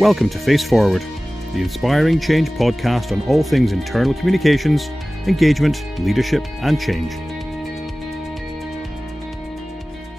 Welcome to Face Forward, the inspiring change podcast on all things internal communications, engagement, leadership and change.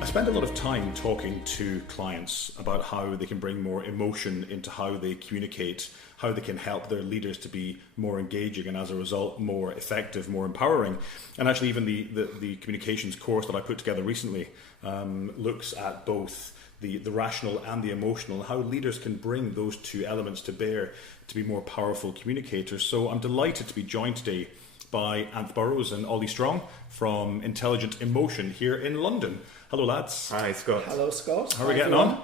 I spend a lot of time talking to clients about how they can bring more emotion into how they communicate, how they can help their leaders to be more engaging and as a result more effective, more empowering. And actually even the communications course that I put together recently looks at both the rational and the emotional, how leaders can bring those two elements to bear to be more powerful communicators. So I'm delighted to be joined today by Anth Burrowes and Ollie Strong from Intelligent Emotion here in London. Hello lads. Hi Scott. Hello Scott. How are we getting on?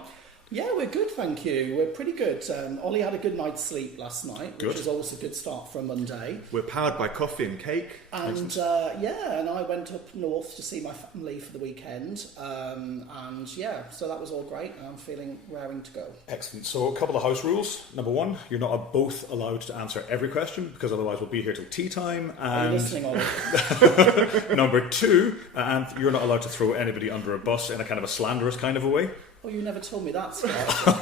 Yeah, we're good, thank you. We're pretty good. Ollie had a good night's sleep last night, Good. which is always a good start for a Monday. We're powered by coffee and cake. And and I went up north to see my family for the weekend. So that was all great, and I'm feeling raring to go. Excellent. So a couple of house rules. Number one, you're not both allowed to answer every question because otherwise we'll be here till tea time. Are you listening, Ollie? Number two, Anth, you're not allowed to throw anybody under a bus in a kind of a slanderous kind of a way. Well, you never told me that, Scott.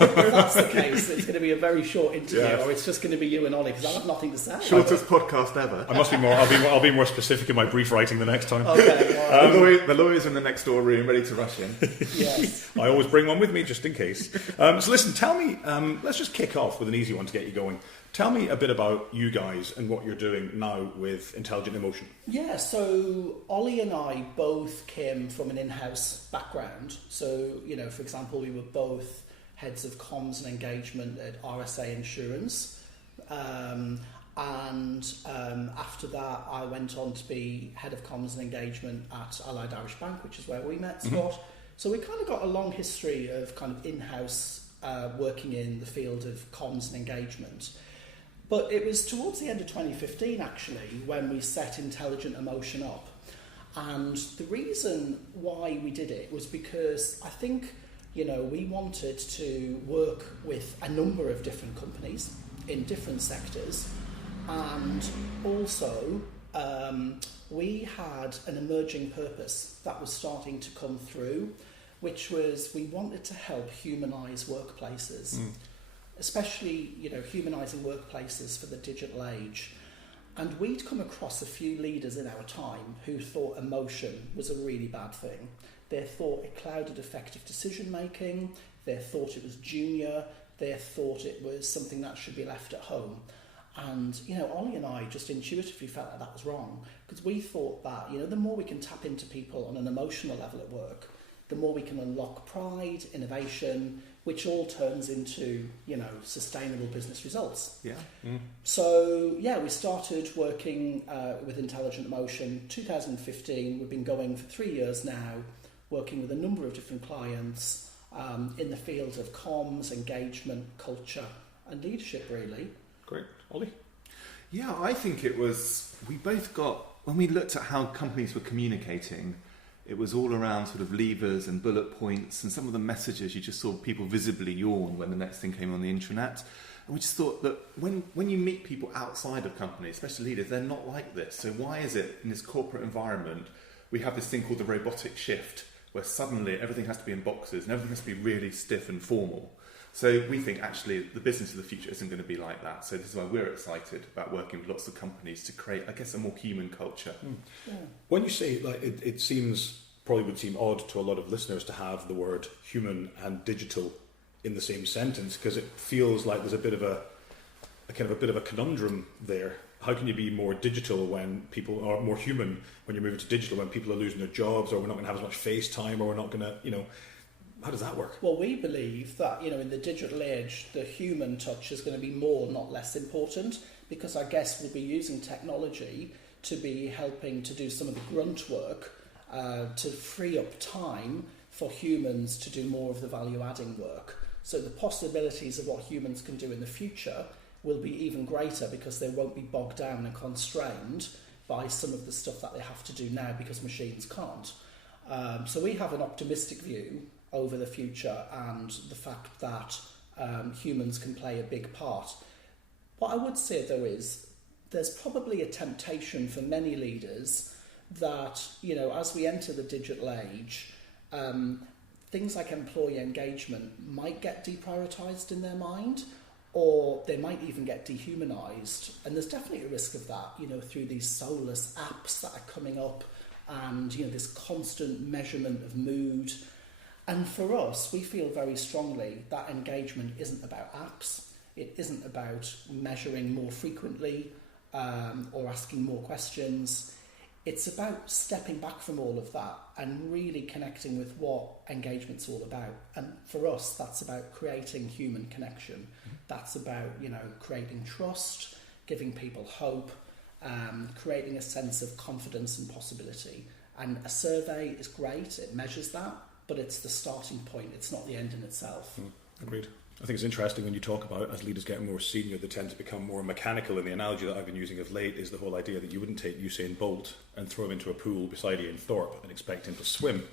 If that's the case, it's going to be a very short interview, or it's just going to be you and Ollie, because I have nothing to say. Shortest podcast ever. I must be more. I'll be more specific in my brief writing the next time. Okay. Well, The lawyer's in the next door room, ready to rush in. yes. I always bring one with me just in case. So listen, tell me. Let's just kick off with an easy one to get you going. Tell me a bit about you guys and what you're doing now with Intelligent Emotion. Yeah, so Ollie and I both came from an in-house background. So, for example, we were both heads of comms and engagement at RSA Insurance. After that, I went on to be head of comms and engagement at Allied Irish Bank, which is where we met, Scott. Mm-hmm. So we kind of got a long history of kind of in-house working in the field of comms and engagement. But it was towards the end of 2015, actually, when we set Intelligent Emotion up. And the reason why we did it was because I think, we wanted to work with a number of different companies in different sectors. And also, we had an emerging purpose that was starting to come through, which was we wanted to help humanise workplaces. Especially, humanising workplaces for the digital age. And we'd come across a few leaders in our time who thought emotion was a really bad thing. They thought it clouded effective decision making, they thought it was junior, they thought it was something that should be left at home. And, Ollie and I just intuitively felt like that was wrong, because we thought that, the more we can tap into people on an emotional level at work, the more we can unlock pride, innovation, which all turns into, sustainable business results. Yeah. So, we started working with Intelligent Emotion 2015. We've been going for 3 years now, working with a number of different clients in the fields of comms, engagement, culture, and leadership, really. Great. Ollie? Yeah, I think we both got, when we looked at how companies were communicating, it was all around sort of levers and bullet points, and some of the messages you just saw people visibly yawn when the next thing came on the intranet. And we just thought that when you meet people outside of companies, especially leaders, they're not like this. So why is it in this corporate environment we have this thing called the robotic shift, where suddenly everything has to be in boxes and everything has to be really stiff and formal? So we think actually the business of the future isn't going to be like that. So this is why we're excited about working with lots of companies to create, I guess, a more human culture. Yeah. When you say, it probably would seem odd to a lot of listeners to have the word human and digital in the same sentence, because it feels like there's a bit of a conundrum there. How can you be more digital when people are more human when you're moving to digital, when people are losing their jobs, or we're not going to have as much face time, or we're not going to, how does that work? Well, we believe that, in the digital age, the human touch is going to be more, not less important, because I guess we'll be using technology to be helping to do some of the grunt work to free up time for humans to do more of the value-adding work. So the possibilities of what humans can do in the future will be even greater, because they won't be bogged down and constrained by some of the stuff that they have to do now because machines can't. So we have an optimistic view over the future and the fact that humans can play a big part. What I would say, though, is there's probably a temptation for many leaders that, as we enter the digital age, things like employee engagement might get deprioritised in their mind, or they might even get dehumanised. And there's definitely a risk of that, you know, through these soulless apps that are coming up and, you know, this constant measurement of mood. And for us, we feel very strongly that engagement isn't about apps. It isn't about measuring more frequently or asking more questions. It's about stepping back from all of that and really connecting with what engagement's all about. And for us, that's about creating human connection. That's about, you know, creating trust, giving people hope, creating a sense of confidence and possibility. And a survey is great, it measures that, but it's the starting point, it's not the end in itself. Agreed. I think it's interesting when you talk about, as leaders get more senior, they tend to become more mechanical, and the analogy that I've been using of late is the whole idea that you wouldn't take Usain Bolt and throw him into a pool beside Ian Thorpe and expect him to swim,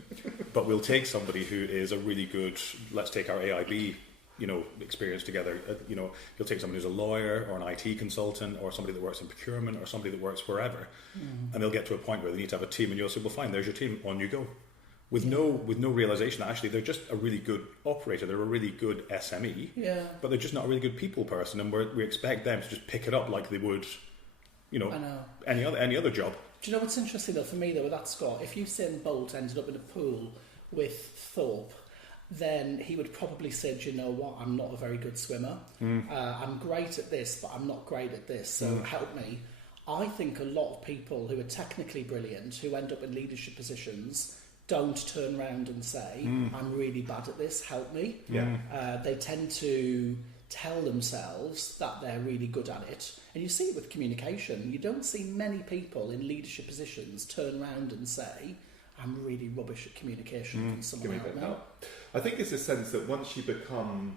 but we'll take somebody who is a really good, let's take our AIB, you know, experience together, you know, you'll take somebody who's a lawyer or an IT consultant or somebody that works in procurement or somebody that works wherever, and they'll get to a point where they need to have a team, and you'll say, well fine, there's your team, on you go. With no realization that actually they're just a really good operator, they're a really good SME, but they're just not a really good people person, and we expect them to just pick it up like they would, you know, any other job. Do you know what's interesting though for me though with that, Scott? If Usain Bolt ended up in a pool with Thorpe, then he would probably say, do you know what, I'm not a very good swimmer. I'm great at this, but I'm not great at this, so help me. I think a lot of people who are technically brilliant, who end up in leadership positions, don't turn around and say, I'm really bad at this, help me. They tend to tell themselves that they're really good at it. And you see it with communication. You don't see many people in leadership positions turn around and say, I'm really rubbish at communication. Can someone help me? I think it's a sense that once you become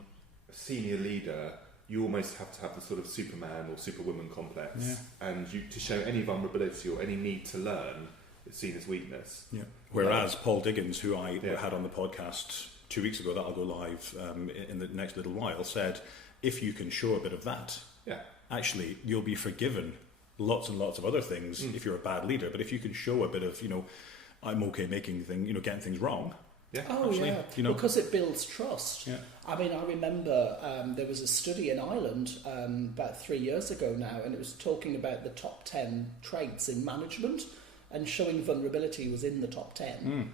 a senior leader, you almost have to have the sort of Superman or Superwoman complex. And to show any vulnerability or any need to learn, it's seen as weakness. Whereas Paul Diggins, who I had on the podcast 2 weeks ago, that'll go live in the next little while, said, if you can show a bit of that, actually you'll be forgiven lots and lots of other things if you're a bad leader. But if you can show a bit of, you know, I'm okay making things, you know, getting things wrong. You know, because it builds trust. I mean, I remember there was a study in Ireland about 3 years ago now, and it was talking about the top 10 traits in management, and showing vulnerability was in the top 10,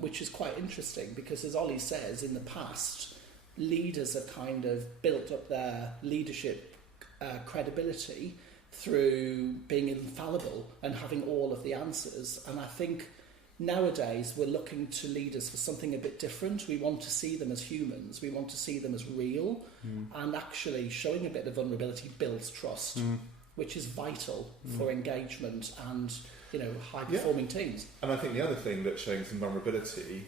which is quite interesting because, as Ollie says, in the past, leaders have kind of built up their leadership credibility through being infallible and having all of the answers. And I think nowadays we're looking to leaders for something a bit different. We want to see them as humans. We want to see them as real. And actually showing a bit of vulnerability builds trust, which is vital for engagement and, you know, high-performing teams. And I think the other thing that showing some vulnerability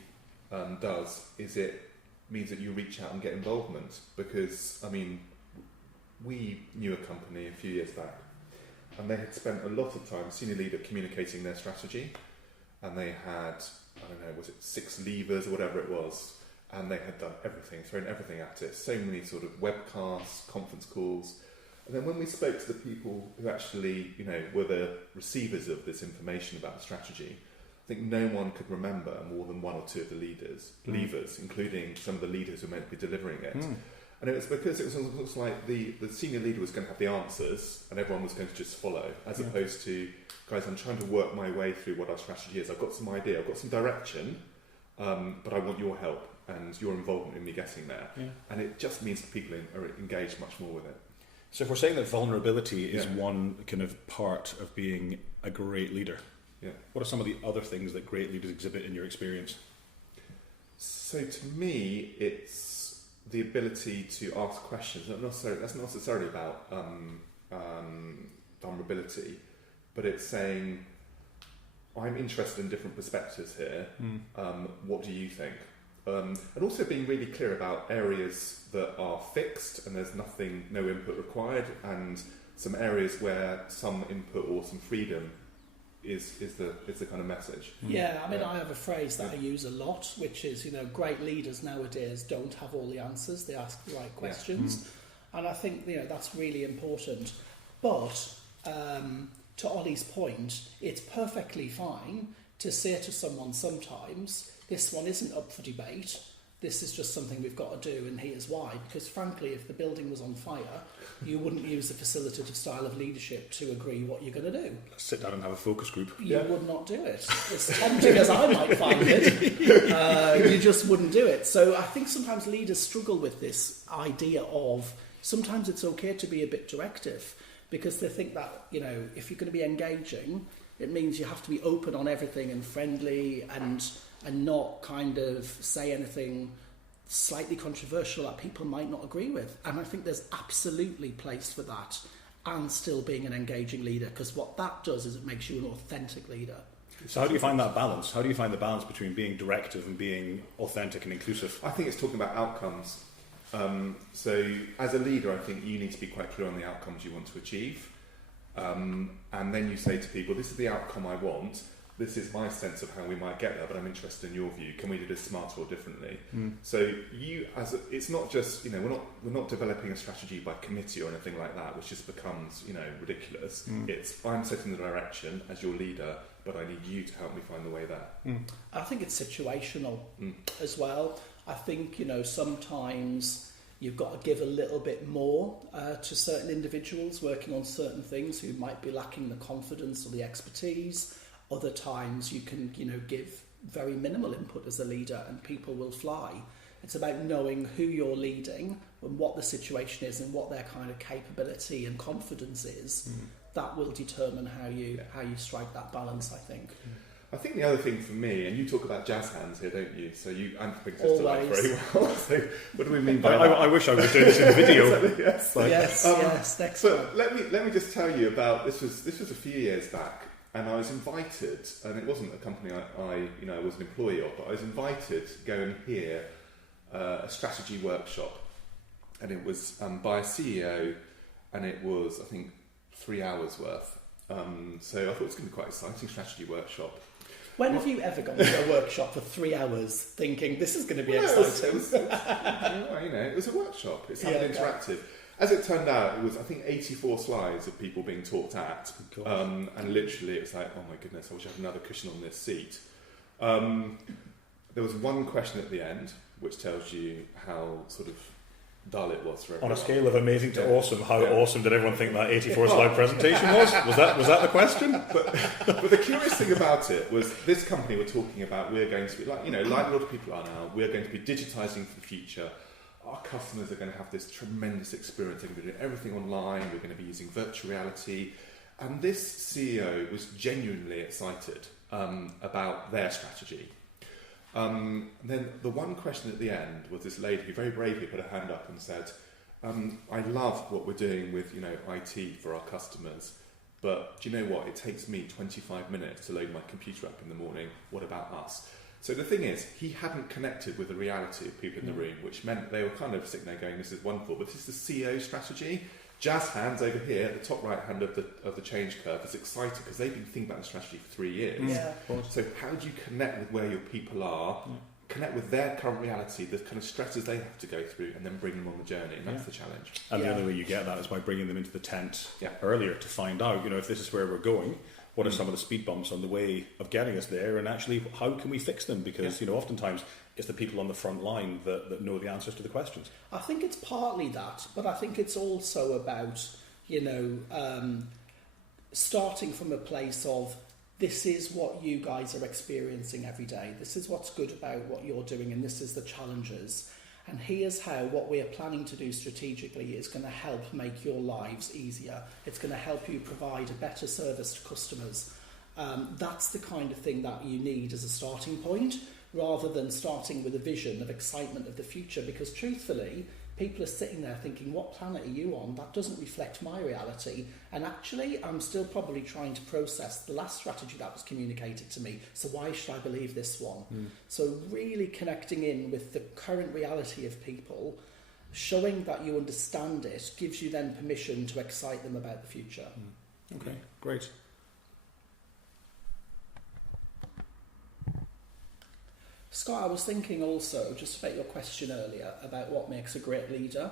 does is it means that you reach out and get involvement. Because, I mean, we knew a company a few years back, and they had spent a lot of time, senior leader, communicating their strategy. And they had, I don't know, was it 6 levers or whatever it was, and they had done everything, thrown everything at it. So many sort of webcasts, conference calls. And then when we spoke to the people who actually, you know, were the receivers of this information about the strategy, I think no one could remember more than 1 or 2 of the levers, including some of the leaders who were meant to be delivering it. And it was because it was almost like the senior leader was going to have the answers and everyone was going to just follow, as opposed to, guys, I'm trying to work my way through what our strategy is. I've got some idea, I've got some direction, but I want your help and your involvement in me getting there. And it just means that people are engaged much more with it. So if we're saying that vulnerability is one kind of part of being a great leader, what are some of the other things that great leaders exhibit in your experience? So to me, it's the ability to ask questions. That's not necessarily about vulnerability, but it's saying, I'm interested in different perspectives here. What do you think? And also being really clear about areas that are fixed and there's no input required, and some areas where some input or some freedom is the kind of message. I mean, I have a phrase that I use a lot, which is, you know, great leaders nowadays don't have all the answers, they ask the right questions. And I think, you know, that's really important. But to Ollie's point, it's perfectly fine to say to someone sometimes, this one isn't up for debate, this is just something we've got to do, and here's why. Because frankly, if the building was on fire, you wouldn't use the facilitative style of leadership to agree what you're going to do. Sit down and have a focus group. You would not do it. As tempting as I might find it, you just wouldn't do it. So I think sometimes leaders struggle with this idea of sometimes it's okay to be a bit directive, because they think that, you know, if you're going to be engaging, it means you have to be open on everything and friendly and not kind of say anything slightly controversial that people might not agree with. And I think there's absolutely place for that, and still being an engaging leader, because what that does is it makes you an authentic leader. So how do you find that balance? How do you find the balance between being directive and being authentic and inclusive? I think it's talking about outcomes. So as a leader, I think you need to be quite clear on the outcomes you want to achieve. And then you say to people, this is the outcome I want. This is my sense of how we might get there, but I'm interested in your view. Can we do this smarter or differently? So it's not just, you know, we're not developing a strategy by committee or anything like that, which just becomes, you know, ridiculous. It's, I'm setting the direction as your leader, but I need you to help me find the way there. I think it's situational as well. I think, you know, sometimes you've got to give a little bit more to certain individuals working on certain things who might be lacking the confidence or the expertise. Other times you can, you know, give very minimal input as a leader and people will fly. It's about knowing who you're leading and what the situation is and what their kind of capability and confidence is. That will determine how you strike that balance, I think. I think the other thing for me, and you talk about jazz hands here, don't you? So you Anth brings this to life very well. So what do we mean by that? I wish I was doing this in video. Yes, next one. But let me just tell you about this was a few years back, and I was invited, and it wasn't a company I was an employee of, but I was invited to go and hear a strategy workshop, and it was by a CEO, and it was, I think, 3 hours worth. So I thought it was going to be quite an exciting strategy workshop. When have you ever gone to a workshop for 3 hours thinking this is going to be exciting? It was a workshop. It's interactive. As it turned out, it was, I think, 84 slides of people being talked at. And literally it was like, oh my goodness, I wish I had another cushion on this seat. There was one question at the end, which tells you how sort of dull it was for everyone. On a scale of amazing to awesome, how awesome did everyone think that 84-slide presentation was? Was that the question? But the curious thing about it was this company were talking about we're going to be, like a lot of people are now, we're going to be digitising for the future. Our customers are going to have this tremendous experience. They're going to be doing everything online. We're going to be using virtual reality. And this CEO was genuinely excited about their strategy. Then the one question at the end was this lady who very bravely put her hand up and said, I love what we're doing with IT for our customers, but do you know what? It takes me 25 minutes to load my computer up in the morning. What about us? So the thing is, he hadn't connected with the reality of people in the room, which meant they were kind of sitting there going, this is wonderful, but this is the CEO strategy. Jazz hands over here at the top right hand of the change curve is excited because they've been thinking about the strategy for 3 years. Yeah. So how do you connect with where your people are, connect with their current reality, the kind of stresses they have to go through, and then bring them on the journey? And that's the challenge. And the only way you get that is by bringing them into the tent earlier to find out, if this is where we're going, what are some of the speed bumps on the way of getting us there, and actually how can we fix them? Because oftentimes it's the people on the front line that know the answers to the questions. I think it's partly that, but I think it's also about starting from a place of this is what you guys are experiencing every day. This is what's good about what you're doing, and this is the challenges. And here's how what we are planning to do strategically is going to help make your lives easier. It's going to help you provide a better service to customers. That's the kind of thing that you need as a starting point, rather than starting with a vision of excitement of the future. Because truthfully, people are sitting there thinking, what planet are you on? That doesn't reflect my reality. And actually, I'm still probably trying to process the last strategy that was communicated to me. So why should I believe this one? So really connecting in with the current reality of people, showing that you understand it, gives you then permission to excite them about the future. Okay, great. Scott, I was thinking also, just about your question earlier, about what makes a great leader.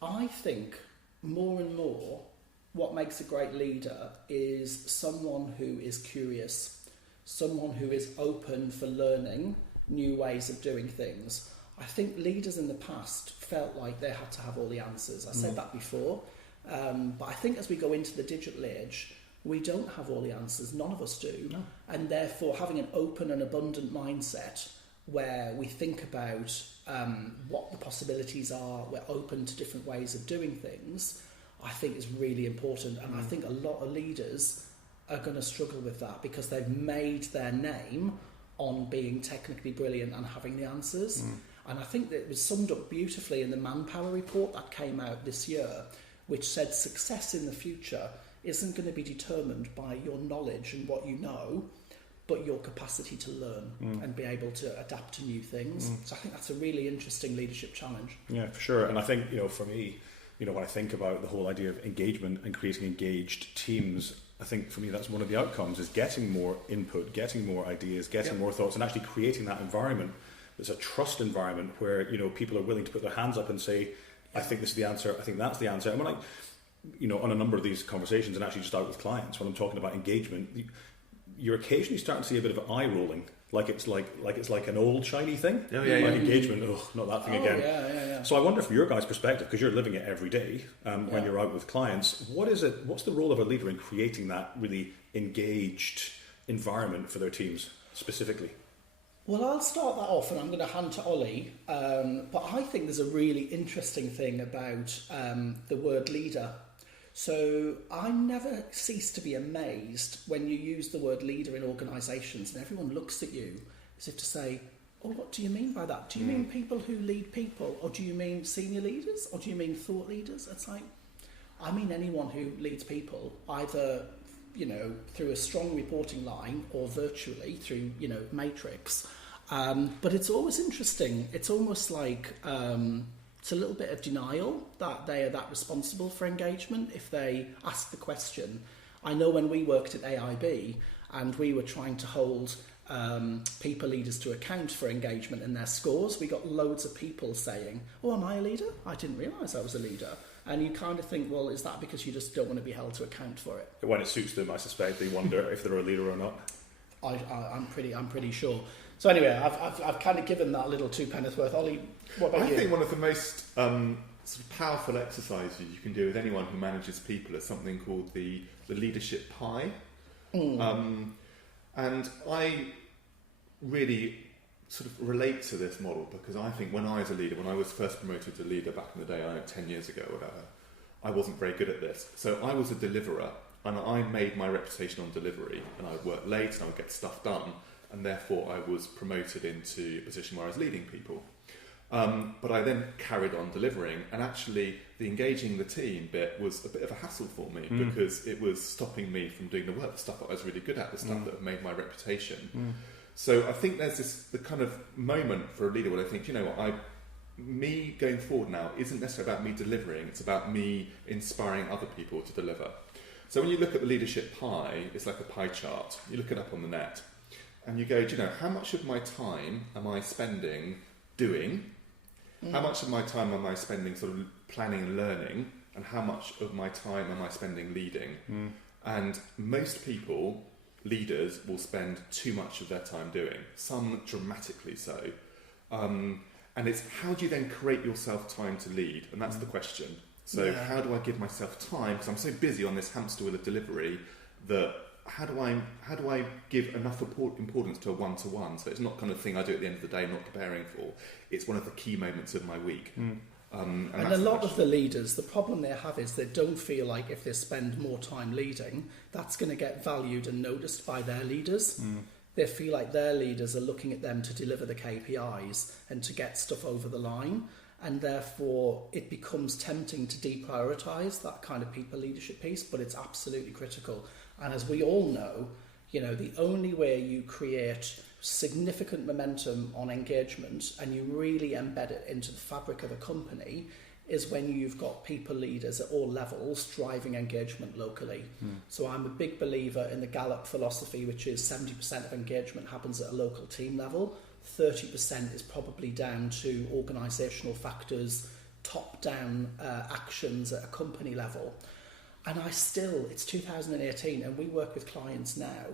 I think more and more what makes a great leader is someone who is curious, someone who is open for learning new ways of doing things. I think leaders in the past felt like they had to have all the answers. I said that before. But I think as we go into the digital age, we don't have all the answers. None of us do. No. And therefore, having an open and abundant mindset where we think about what the possibilities are, we're open to different ways of doing things, I think is really important. And I think a lot of leaders are going to struggle with that because they've made their name on being technically brilliant and having the answers. And I think that it was summed up beautifully in the Manpower report that came out this year, which said success in the future isn't going to be determined by your knowledge and what you know, but your capacity to learn and be able to adapt to new things. So I think that's a really interesting leadership challenge. Yeah, for sure. And I think, for me, when I think about the whole idea of engagement and creating engaged teams, I think for me that's one of the outcomes is getting more input, getting more ideas, getting more thoughts, and actually creating that environment that's a trust environment where people are willing to put their hands up and say, I think this is the answer, I think that's the answer. And when on a number of these conversations and actually just out with clients, when I'm talking about engagement, you're occasionally starting to see a bit of eye rolling, like it's like an old shiny thing. Engagement, not that thing again. Yeah. So I wonder from your guys' perspective, because you're living it every day when you're out with clients, what's the role of a leader in creating that really engaged environment for their teams specifically? Well, I'll start that off and I'm going to hand to Ollie. But I think there's a really interesting thing about the word leader. So I never cease to be amazed when you use the word leader in organisations and everyone looks at you as if to say, oh, what do you mean by that? Do you mean people who lead people? Or do you mean senior leaders? Or do you mean thought leaders? It's like, I mean anyone who leads people, either through a strong reporting line or virtually through, matrix. But it's always interesting. It's almost like it's a little bit of denial that they are that responsible for engagement if they ask the question. I know when we worked at AIB and we were trying to hold people leaders to account for engagement in their scores, we got loads of people saying, oh, am I a leader? I didn't realise I was a leader. And you kind of think, well, is that because you just don't want to be held to account for it? When it suits them, I suspect they wonder if they're a leader or not. I'm pretty sure. So anyway, I've kind of given that little two penneth worth. Ollie, what about you? I think one of the most sort of powerful exercises you can do with anyone who manages people is something called the leadership pie. And I really sort of relate to this model because I think when I was a leader, when I was first promoted to leader back in the day, 10 years ago or whatever, I wasn't very good at this. So I was a deliverer and I made my reputation on delivery and I would work late and I would get stuff done and therefore I was promoted into a position where I was leading people. But I then carried on delivering and actually the engaging the team bit was a bit of a hassle for me because it was stopping me from doing the work, the stuff that I was really good at, the stuff that made my reputation. So I think there's the kind of moment for a leader where I think, me going forward now isn't necessarily about me delivering, it's about me inspiring other people to deliver. So when you look at the leadership pie, it's like a pie chart. You look it up on the net and you go, how much of my time am I spending doing? How much of my time am I spending sort of planning and learning? And how much of my time am I spending leading? And most people, leaders, will spend too much of their time doing, some dramatically so. And it's how do you then create yourself time to lead? And that's the question. So how do I give myself time? Because I'm so busy on this hamster wheel of delivery that how do I give enough importance to a one-to-one? So it's not kind of thing I do at the end of the day, not preparing for. It's one of the key moments of my week. And a lot of the leaders, the problem they have is they don't feel like if they spend more time leading, that's going to get valued and noticed by their leaders. They feel like their leaders are looking at them to deliver the KPIs and to get stuff over the line. And therefore, it becomes tempting to deprioritise that kind of people leadership piece, but it's absolutely critical. And as we all know, the only way you create significant momentum on engagement and you really embed it into the fabric of a company is when you've got people leaders at all levels driving engagement locally. So I'm a big believer in the Gallup philosophy, which is 70% of engagement happens at a local team level, 30% is probably down to organisational factors, top-down actions at a company level. And it's 2018 and we work with clients now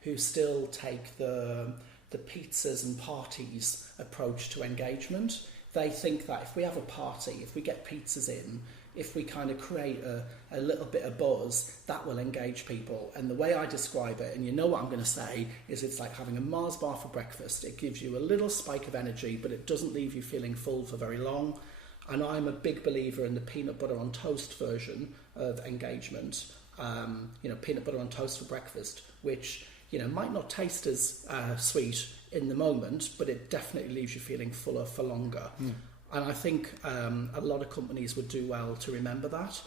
who still take the the pizzas and parties approach to engagement. They think that if we have a party, if we get pizzas in, if we kind of create a little bit of buzz, that will engage people. And the way I describe it, and you know what I'm going to say, is it's like having a Mars bar for breakfast. It gives you a little spike of energy, but it doesn't leave you feeling full for very long. And I'm a big believer in the peanut butter on toast version of engagement. Peanut butter on toast for breakfast, which, might not taste as sweet in the moment, but it definitely leaves you feeling fuller for longer. And I think a lot of companies would do well to remember that.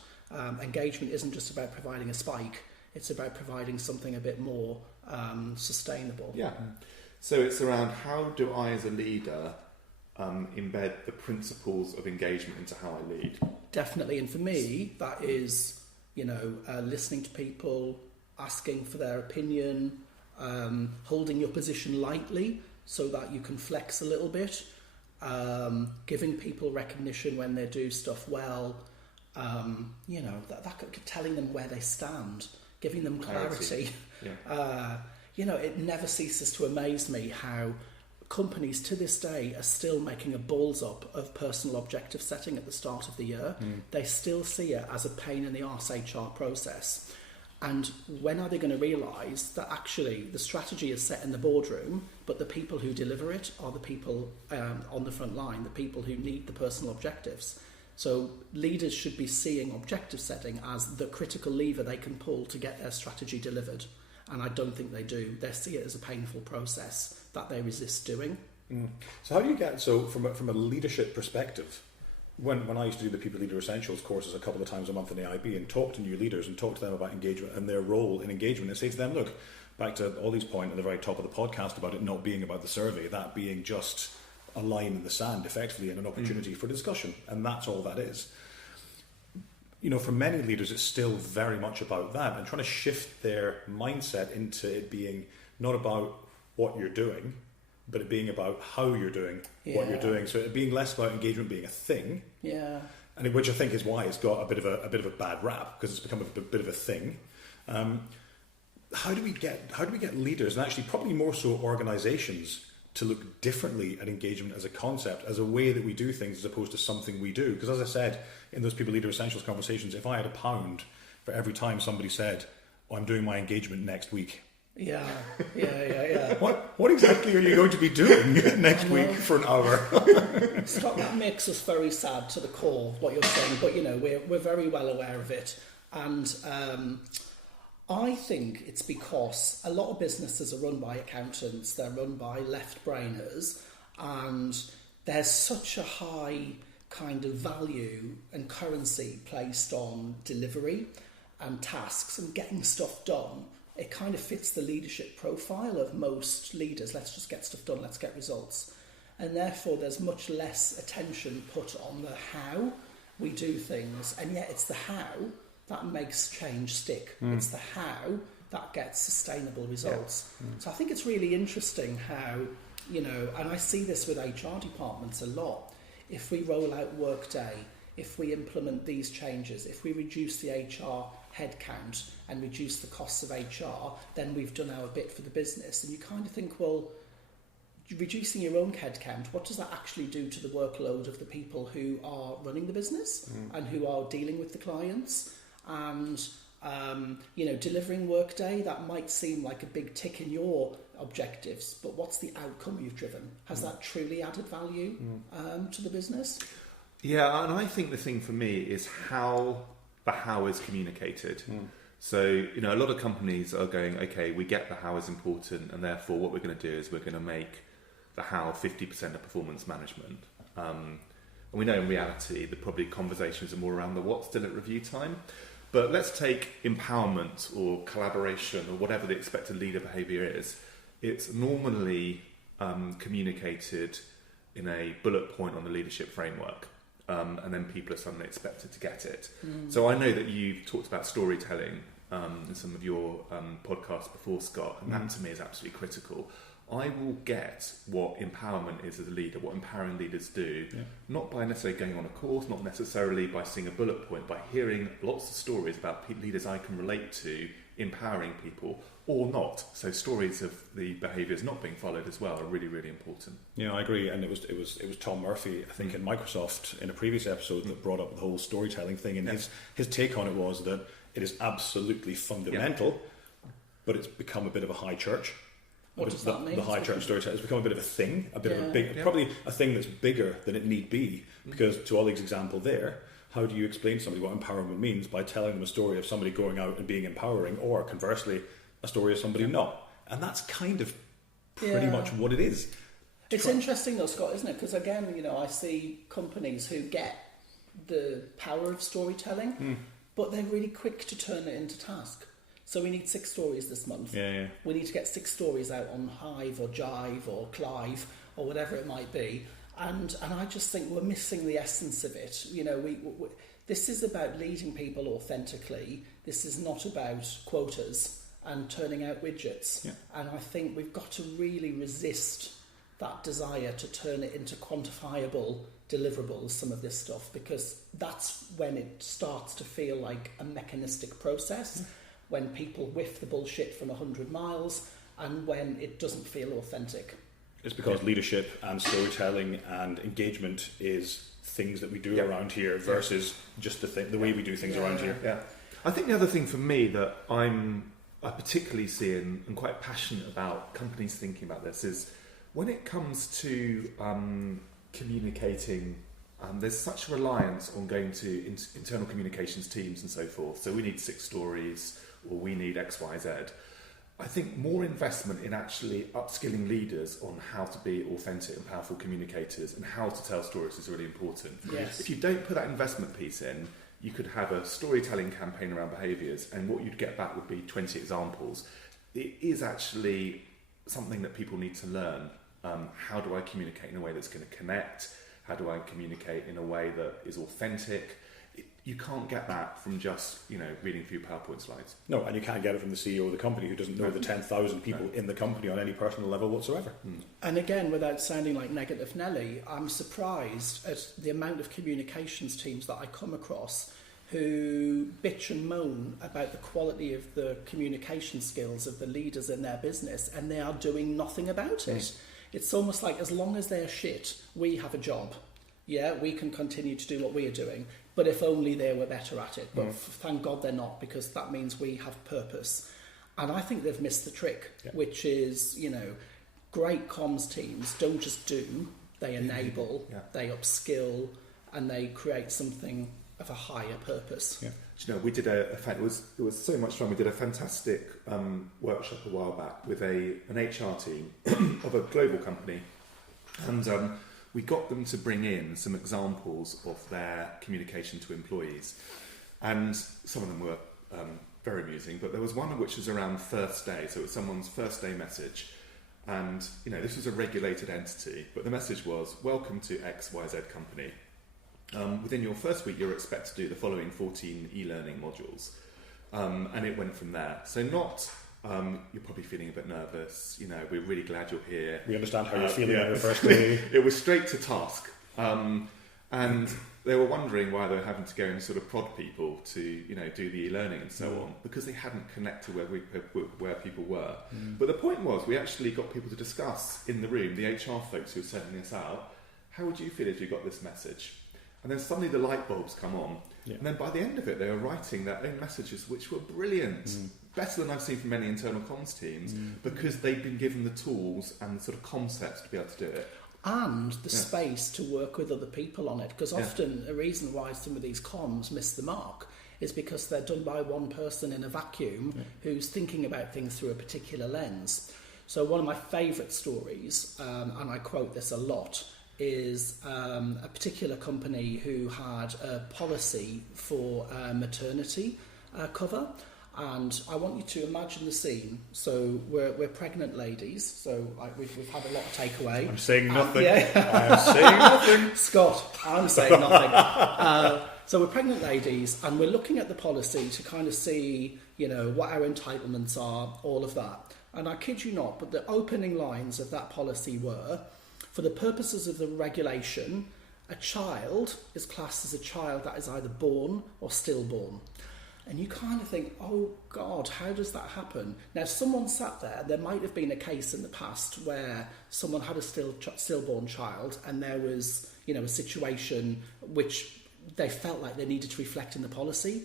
Engagement isn't just about providing a spike, it's about providing something a bit more sustainable. Yeah. So it's around, how do I as a leader embed the principles of engagement into how I lead? Definitely. And for me, that is, listening to people, asking for their opinion, holding your position lightly so that you can flex a little bit, giving people recognition when they do stuff well, telling them where they stand, giving them clarity. Yeah. It never ceases to amaze me how companies to this day are still making a balls up of personal objective setting at the start of the year. They still see it as a pain in the arse HR process. And when are they going to realise that actually the strategy is set in the boardroom, but the people who deliver it are the people on the front line, the people who need the personal objectives. So leaders should be seeing objective setting as the critical lever they can pull to get their strategy delivered. And I don't think they do. They see it as a painful process that they resist doing. So how do you get, from a leadership perspective, when I used to do the People Leader Essentials courses a couple of times a month in the IB and talk to new leaders and talk to them about engagement and their role in engagement, and say to them, look, back to Ollie's point at the very top of the podcast about it not being about the survey, that being just a line in the sand effectively and an opportunity for discussion, and that's all that is. For many leaders it's still very much about that, and trying to shift their mindset into it being not about what you're doing, but it being about how you're doing what you're doing. So it being less about engagement being a thing, and which I think is why it's got a bit of a bad rap, because it's become a bit of a thing. How do we get leaders, and actually probably more so organisations, to look differently at engagement as a concept, as a way that we do things, as opposed to something we do? Because as I said in those People Leader Essentials conversations, if I had £1 for every time somebody said, "Oh, I'm doing my engagement next week," Yeah. What exactly are you going to be doing next week for an hour? Scott, that makes us very sad to the core, what you're saying, but we're very well aware of it. And I think it's because a lot of businesses are run by accountants, they're run by left-brainers, and there's such a high kind of value and currency placed on delivery and tasks and getting stuff done. It kind of fits the leadership profile of most leaders. Let's just get stuff done, let's get results. And therefore there's much less attention put on the how we do things, and yet it's the how that makes change stick. It's the how that gets sustainable results. So I think it's really interesting how, and I see this with HR departments a lot. If we roll out Workday, if we implement these changes, if we reduce the HR headcount and reduce the costs of HR, then we've done our bit for the business. And you kind of think, well, reducing your own headcount, what does that actually do to the workload of the people who are running the business and who are dealing with the clients? And, delivering Workday, that might seem like a big tick in your objectives, but what's the outcome you've driven? Has that truly added value to the business? Yeah, and I think the thing for me is how the how is communicated. So, a lot of companies are going, okay, we get the how is important, and therefore what we're going to do is we're going to make the how 50% of performance management. And we know in reality the probably conversations are more around the what still at review time. But let's take empowerment or collaboration or whatever the expected leader behaviour is. It's normally communicated in a bullet point on the leadership framework. And then people are suddenly expected to get it. So I know that you've talked about storytelling in some of your podcasts before, Scott, and that to me is absolutely critical. I will get what empowerment is as a leader, what empowering leaders do, not by necessarily going on a course, not necessarily by seeing a bullet point, by hearing lots of stories about leaders I can relate to empowering people or not. So stories of the behaviours not being followed as well are really, really important. Yeah, I agree. And it was Tom Murphy, I think, in Microsoft in a previous episode that brought up the whole storytelling thing. And his take on it was that it is absolutely fundamental, but it's become a bit of a high church. What does that mean? The high church storytelling has become a bit of a thing, a bit of a big, probably a thing that's bigger than it need be. Because to Ollie's example there, how do you explain to somebody what empowerment means by telling them a story of somebody going out and being empowering, or conversely, a story of somebody not? And that's kind of pretty much what it is. It's interesting though, Scott, isn't it? Because again, I see companies who get the power of storytelling, but they're really quick to turn it into task. So we need 6 stories this month. Yeah. We need to get 6 stories out on Hive or Jive or Clive or whatever it might be. And I just think we're missing the essence of it. We this is about leading people authentically. This is not about quotas and turning out widgets. Yeah. And I think we've got to really resist that desire to turn it into quantifiable deliverables, some of this stuff, because that's when it starts to feel like a mechanistic process, when people whiff the bullshit from 100 miles and when it doesn't feel authentic. It's because leadership and storytelling and engagement is things that we do around here versus just the way we do things around here. Yeah. I think the other thing for me that I particularly see and quite passionate about companies thinking about this is when it comes to communicating, there's such a reliance on going to internal communications teams and so forth. So we need 6 stories or we need X, Y, Z. I think more investment in actually upskilling leaders on how to be authentic and powerful communicators and how to tell stories is really important. Yes. If you don't put that investment piece in, you could have a storytelling campaign around behaviours and what you'd get back would be 20 examples. It is actually something that people need to learn. How do I communicate in a way that's going to connect? How do I communicate in a way that is authentic? You can't get that from just, reading a few PowerPoint slides. No, and you can't get it from the CEO of the company who doesn't know the 10,000 people in the company on any personal level whatsoever. And again, without sounding like Negative Nelly, I'm surprised at the amount of communications teams that I come across who bitch and moan about the quality of the communication skills of the leaders in their business, and they are doing nothing about it. It's almost like as long as they're shit, we have a job. Yeah, we can continue to do what we are doing. But if only they were better at it. But thank God they're not, because that means we have purpose. And I think they've missed the trick, which is, great comms teams don't just do, they enable, they upskill, and they create something of a higher purpose. Yeah. We did it was so much fun. We did a fantastic workshop a while back with an HR team of a global company. And we got them to bring in some examples of their communication to employees. And some of them were very amusing, but there was one which was around first day. So it was someone's first day message. And, this was a regulated entity, but the message was, welcome to XYZ company. Within your first week, you're expected to do the following 14 e-learning modules. And it went from there. So not... you're probably feeling a bit nervous, we're really glad you're here. We understand how you're feeling on your first day. It was straight to task. And they were wondering why they were having to go and sort of prod people to, do the e-learning and so on, because they hadn't connected where people were. But the point was, we actually got people to discuss in the room, the HR folks who were sending this out, how would you feel if you got this message? And then suddenly the light bulbs come on. Yeah. And then by the end of it, they were writing their own messages, which were brilliant. Better than I've seen from many internal comms teams, because they'd been given the tools and the sort of concepts to be able to do it. And the space to work with other people on it. Because often a reason why some of these comms miss the mark is because they're done by one person in a vacuum who's thinking about things through a particular lens. So one of my favourite stories, and I quote this a lot, is a particular company who had a policy for maternity cover. And I want you to imagine the scene. So we're pregnant ladies. So we've had a lot of takeaway. I'm saying nothing. I'm saying nothing. Scott, I'm saying nothing. So we're pregnant ladies, and we're looking at the policy to kind of see, what our entitlements are, all of that. And I kid you not, but the opening lines of that policy were, for the purposes of the regulation, a child is classed as a child that is either born or stillborn. And you kind of think, oh God, how does that happen? Now, someone sat there might have been a case in the past where someone had a stillborn child, and there was, a situation which they felt like they needed to reflect in the policy.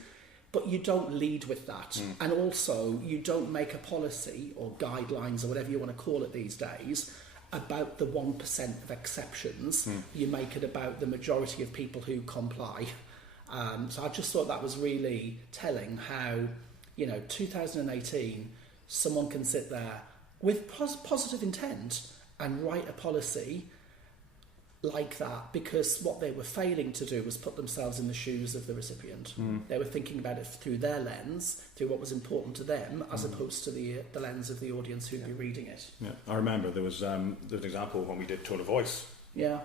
But you don't lead with that. And also, you don't make a policy or guidelines or whatever you want to call it these days about the 1% of exceptions. You make it about the majority of people who comply. So I just thought that was really telling how, 2018, someone can sit there with positive intent and write a policy like that, because what they were failing to do was put themselves in the shoes of the recipient. They were thinking about it through their lens, through what was important to them, as opposed to the lens of the audience who'd be reading it. Yeah, I remember there was an example when we did Tone of Voice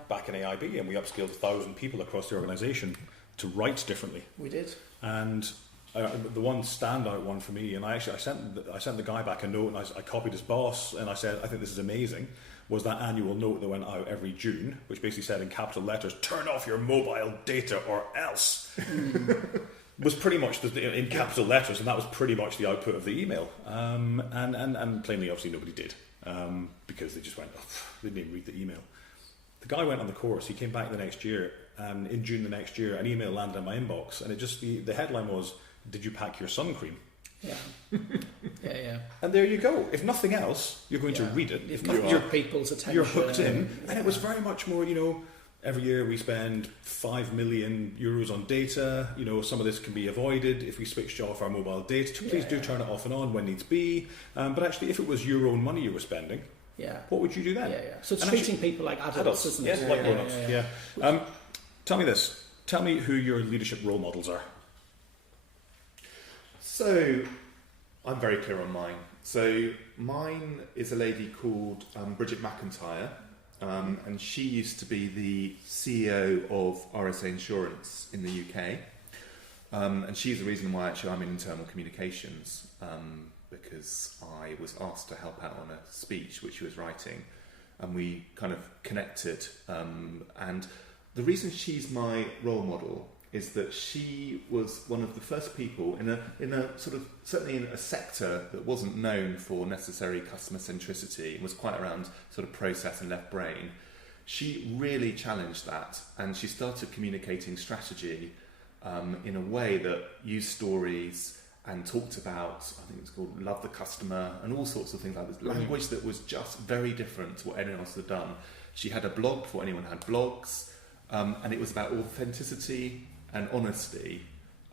back in AIB, and we upskilled 1,000 people across the organisation to write differently. We did. And the one standout one for me, and I sent the guy back a note, and I copied his boss, and I said, I think this is amazing, was that annual note that went out every June, which basically said in capital letters, turn off your mobile data or else. Was pretty much in capital letters, and that was pretty much the output of the email. And plainly, obviously, nobody did, because they just went, they didn't even read the email. The guy went on the course, he came back the next year, and in June the next year, an email landed in my inbox, and the headline was, did you pack your sun cream? Yeah. Yeah. And there you go. If nothing else, you're going to read it. You've got people's attention. You're hooked in. And it was very much more, every year we spend 5 million euros on data. Some of this can be avoided if we switched off our mobile data. Please do turn it off and on when needs be. But actually, if it was your own money you were spending, what would you do then? Yeah. So it's treating people like adults, isn't it? Yes, like grown-ups. Yeah. Tell me this. Tell me who your leadership role models are. So, I'm very clear on mine. So, mine is a lady called Bridget McIntyre, and she used to be the CEO of RSA Insurance in the UK. And she's the reason why actually I'm in internal communications, because I was asked to help out on a speech which she was writing, and we kind of connected. And the reason she's my role model is that she was one of the first people in a sort of, certainly in a sector that wasn't known for necessary customer centricity and was quite around sort of process and left brain. She really challenged that, and she started communicating strategy in a way that used stories and talked about, I think it's called love the customer and all sorts of things like this. Language that was just very different to what anyone else had done. She had a blog before anyone had blogs, and it was about authenticity and honesty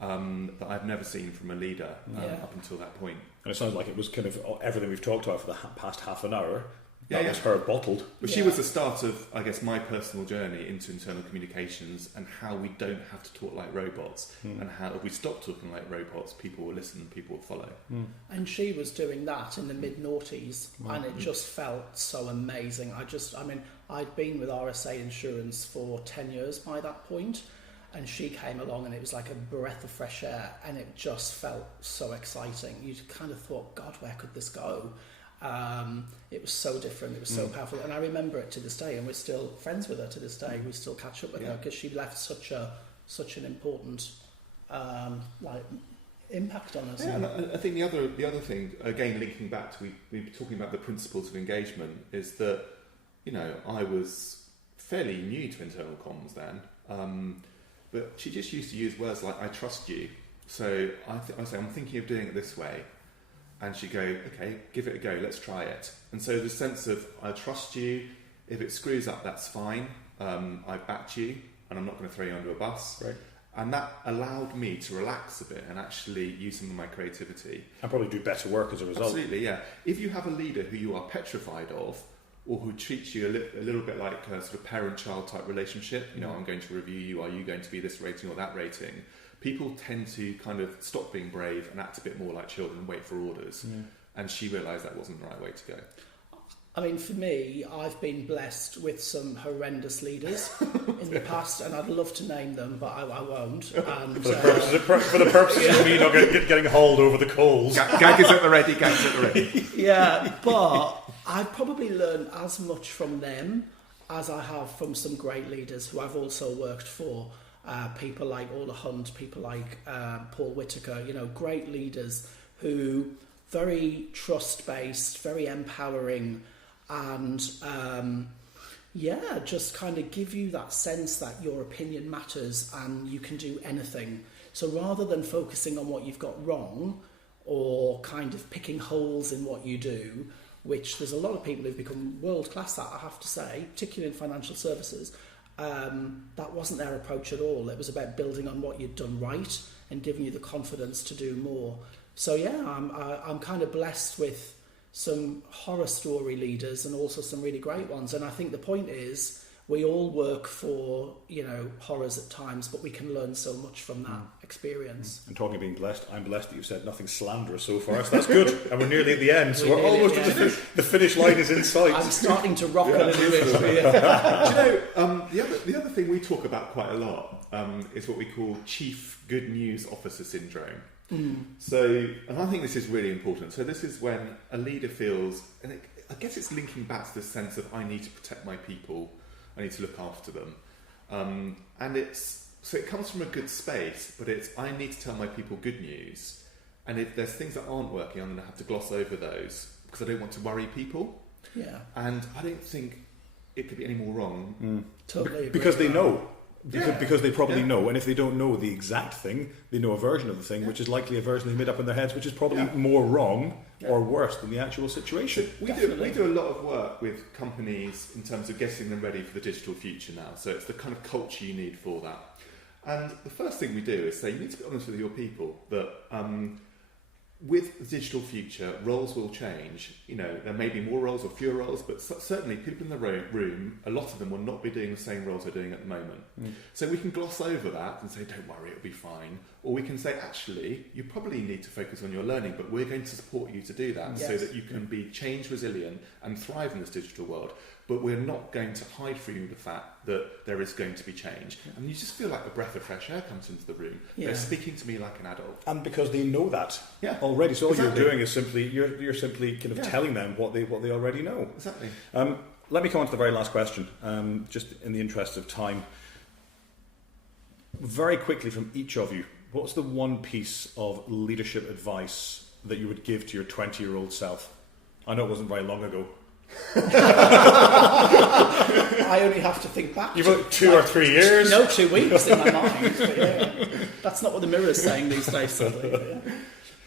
that I've never seen from a leader up until that point. And it sounds like it was kind of everything we've talked about for the past half an hour. That was her bottled. But she was the start of, I guess, my personal journey into internal communications and how we don't have to talk like robots, and how if we stop talking like robots, people will listen, people will follow. And she was doing that in the mid-noughties, and it just felt so amazing. I'd been with RSA Insurance for 10 years by that point, and she came along and it was like a breath of fresh air, and it just felt so exciting. You kind of thought, God, where could this go? It was so different, it was so powerful, and I remember it to this day, and we're still friends with her to this day. We still catch up with her because she left such an important impact on us. Yeah, and I think the other thing, again linking back to we were talking about the principles of engagement, is that I was fairly new to internal comms then, but she just used to use words like "I trust you." So I say, "I'm thinking of doing it this way." And she'd go, okay, give it a go, let's try it. And so the sense of, I trust you, if it screws up, that's fine, I backed you, and I'm not going to throw you under a bus. Right. And that allowed me to relax a bit and actually use some of my creativity. And probably do better work as a result. Absolutely, yeah. If you have a leader who you are petrified of, or who treats you a little bit like a sort of parent-child type relationship, I'm going to review you, are you going to be this rating or that rating? People tend to kind of stop being brave and act a bit more like children and wait for orders. And she realised that wasn't the right way to go. I mean, for me, I've been blessed with some horrendous leaders in the past, and I'd love to name them, but I won't. And, for the purposes of me not getting hauled over the coals. Gag is at the ready, gag's at the ready. Yeah, but I've probably learned as much from them as I have from some great leaders who I've also worked for. people like Orla Hunt, people like Paul Whitaker, great leaders who very trust-based, very empowering, and just kind of give you that sense that your opinion matters and you can do anything. So rather than focusing on what you've got wrong or kind of picking holes in what you do, which there's a lot of people who've become world-class at, I have to say, particularly in financial services, that wasn't their approach at all. It was about building on what you'd done right and giving you the confidence to do more. So I'm kind of blessed with some horror story leaders and also some really great ones. And I think the point is we all work for, horrors at times, but we can learn so much from that experience. And talking of being blessed, I'm blessed that you've said nothing slanderous so far, so that's good. And we're nearly at the end, so we're almost at the finish line is in sight. I'm starting to rock a little bit. The other thing we talk about quite a lot is what we call Chief Good News Officer Syndrome. So, and I think this is really important. So this is when a leader feels, and I guess it's linking back to this sense of I need to protect my people, I need to look after them. And it comes from a good space, but it's I need to tell my people good news. And if there's things that aren't working, I'm going to have to gloss over those because I don't want to worry people. Yeah. And I don't think it could be any more wrong. Totally agree. Because they know. Because they probably know, and if they don't know the exact thing, they know a version of the thing, which is likely a version they made up in their heads, which is probably more wrong or worse than the actual situation. We do a lot of work with companies in terms of getting them ready for the digital future now. So it's the kind of culture you need for that. And the first thing we do is say you need to be honest with your people that with the digital future, roles will change. There may be more roles or fewer roles, but certainly people in the room, a lot of them will not be doing the same roles they're doing at the moment. So we can gloss over that and say, don't worry, it'll be fine. Or we can say, actually, you probably need to focus on your learning, but we're going to support you to do that so that you can be change resilient and thrive in this digital world. But we're not going to hide from you the fact that there is going to be change. And you just feel like a breath of fresh air comes into the room. They're speaking to me like an adult. And because they know that already. So all you're doing is simply, you're simply kind of telling them what they already know. Exactly. Let me come on to the very last question, just in the interest of time. Very quickly from each of you, what's the one piece of leadership advice that you would give to your 20-year-old self? I know it wasn't very long ago. I only have to think back. You've got 2 or 3 years. No, 2 weeks in my mind. But that's not what the mirror's saying these days.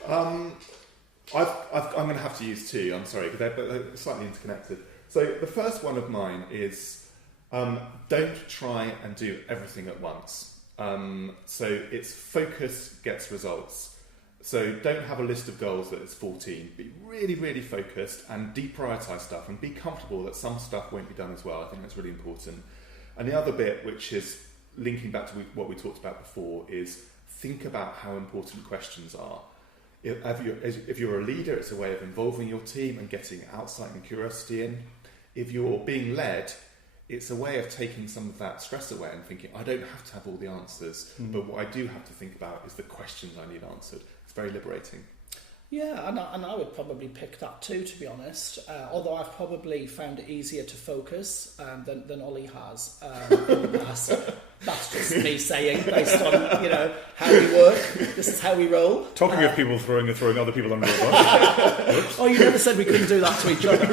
I'm going to have to use 2. I'm sorry, because they're slightly interconnected. So the first one of mine is don't try and do everything at once. So it's focus gets results. So don't have a list of goals that is 14. Be really, really focused and deprioritise stuff and be comfortable that some stuff won't be done as well. I think that's really important. And the other bit, which is linking back to what we talked about before, is think about how important questions are. If you're a leader, it's a way of involving your team and getting outside and curiosity in. If you're being led, it's a way of taking some of that stress away and thinking, I don't have to have all the answers, but what I do have to think about is the questions I need answered. It's very liberating. Yeah, and I would probably pick that too, to be honest. Although I've probably found it easier to focus than Ollie has in the past. That's just me saying, based on how we work. This is how we roll. Talking of people throwing other people under the bus. Oh, you never said we couldn't do that to each other.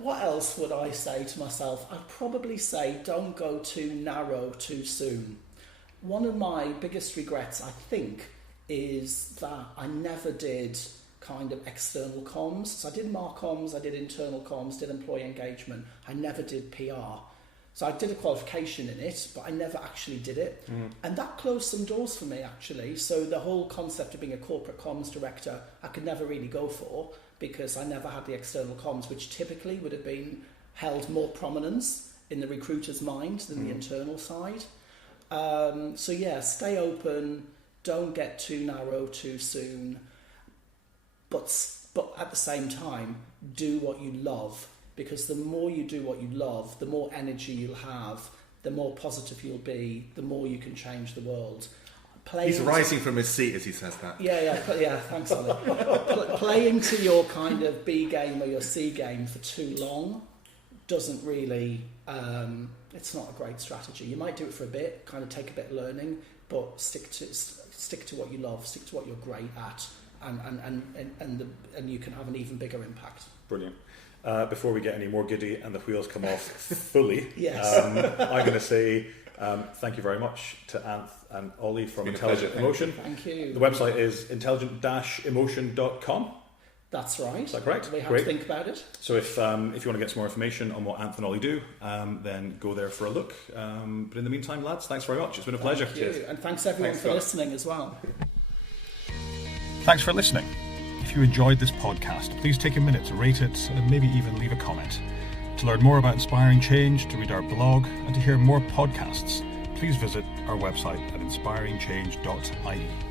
What else would I say to myself? I'd probably say don't go too narrow too soon. One of my biggest regrets, I think, is that I never did kind of external comms. So I did marcoms, I did internal comms, did employee engagement. I never did PR. So I did a qualification in it, but I never actually did it. And that closed some doors for me, actually. So the whole concept of being a corporate comms director, I could never really go for because I never had the external comms, which typically would have been held more prominence in the recruiter's mind than the internal side. So yeah, stay open, don't get too narrow too soon, but at the same time, do what you love, because the more you do what you love, the more energy you'll have, the more positive you'll be, the more you can change the world. He's rising from his seat as he says that. Yeah, thanks, Ollie. Playing to your kind of B game or your C game for too long doesn't really, it's not a great strategy. You might do it for a bit, kind of take a bit of learning, but stick to what you love, stick to what you're great at, and you can have an even bigger impact. Brilliant. Before we get any more giddy and the wheels come off fully, yes. I'm going to say thank you very much to Anth and Ollie from Intelligent Emotion. Thank you. The website is intelligent-emotion.com. That's right. Is that correct? We have Great. to think about it. So if you want to get some more information on what Anth and Ollie do, then go there for a look. But in the meantime, lads, thanks very much. It's been a pleasure. Thank you. And thanks everyone for listening as well. Thanks for listening. If you enjoyed this podcast, please take a minute to rate it and maybe even leave a comment. To learn more about inspiring change, to read our blog, and to hear more podcasts, please visit our website at inspiringchange.ie.